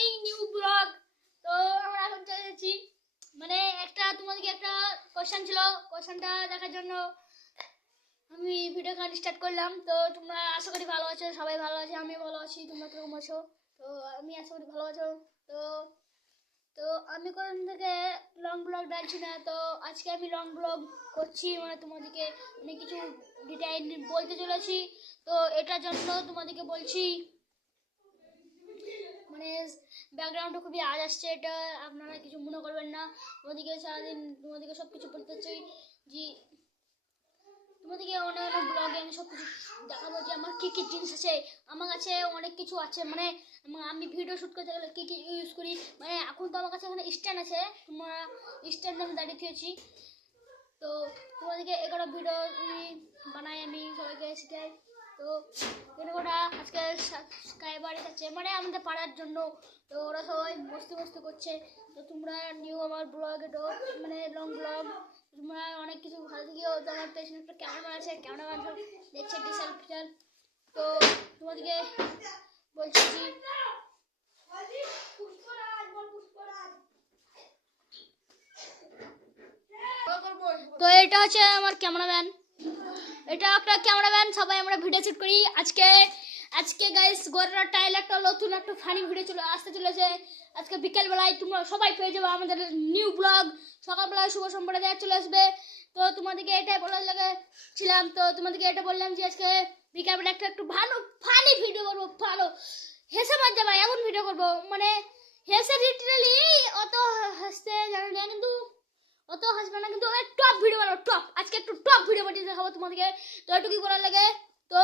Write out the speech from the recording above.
এই new blog. তো আমরা এখন চলে যাচ্ছি, মানে তোমাদেরকে একটা কোশ্চেন ছিল, কোশ্চেনটা দেখার জন্য আমি ভিডিও স্টার্ট করলাম। তো তোমরা আশা করি ভালো আছো, সবাই ভালো আছে, আমি ভালো আছি, তোমরা কিরকম আছো? তো আমি আশা করি ভালো আছো। তো তো আমি কোন থেকে লং ব্লগ ডালছি না, তো আজকে আমি লং ব্লগ করছি, মানে তোমাদেরকে অনেক কিছু ডিটেইল বলতে চলেছি। তো এটার জন্য তোমাদেরকে বলছি, মানে ব্যাকগ্রাউন্ডটা খুবই আওয়াজ আসছে, এটা আপনারা কিছু মনে করবেন না। তোমাদেরকে সারাদিন তোমাদেরকে সব কিছু বলতে চাই যে তোমাদেরকে অন্যান্য ব্লগে আমি সব কিছু দেখাবো যে আমার কী কী জিনিস আছে। আমার কাছে অনেক কিছু আছে, মানে আমি ভিডিও শ্যুট করতে গেলে কী কী ইউজ করি। মানে এখন তো আমার কাছে এখানে স্ট্যান্ড আছে, তোমরা স্ট্যান্ড আমি দাঁড়িয়ে দিয়েছি। তো তোমাদেরকে এগুলো ভিডিও বানাই, আমি সবাইকে শিখাই। তো এরকমটা আজকে সাবস্ক্রাইবার আছে, মানে আমাদের পাড়ার জন্য। তো ওরা সবাই মস্তি মস্তি করছে। তো তোমরা নিউ আমার ব্লগ, এটা মানে লং ব্লগ, তোমরা অনেক কিছু ভালো থেকেও। তো আমার পেছনে একটা ক্যামেরাম্যান আছে, ক্যামেরাম্যান সব দেখছে ডিসেল ফিচার। তো তোমাদেরকে বলছি তো এটা হচ্ছে আমার ক্যামেরাম্যান, এটা একটা ক্যামেরাম্যান, সবাই আমরা ভিডিও শুট করি। আজকে গাইস গোরার টাইল একটা নতুন একটা ফানি ভিডিও আসতে চলেছে আজকে বিকেলবেলায়। তোমরা সবাই পেয়ে যাবে আমাদের নিউ ব্লগ। সকালবেলায় শুভ সম্প্রদায় চলে আসবে। তো তোমাদেরকে এটাই বলার ছিলাম, তো তোমাদেরকে এটা বললাম যে আজকে বিকেলবেলা একটু ভালো ফানি ভিডিও করবো, ভালো হেসে মজা পাই এমন ভিডিও করবো, মানে হেসে লিটারালি অত হাসতে জানো না, কিন্তু অত হাসবে না, কিন্তু টপ ভিডিও বানাবো, টপ। আজকে একটু টপ ভিডিও বানিয়ে দেখাবো তোমাদেরকে। তো একটু কি করার লাগে, তো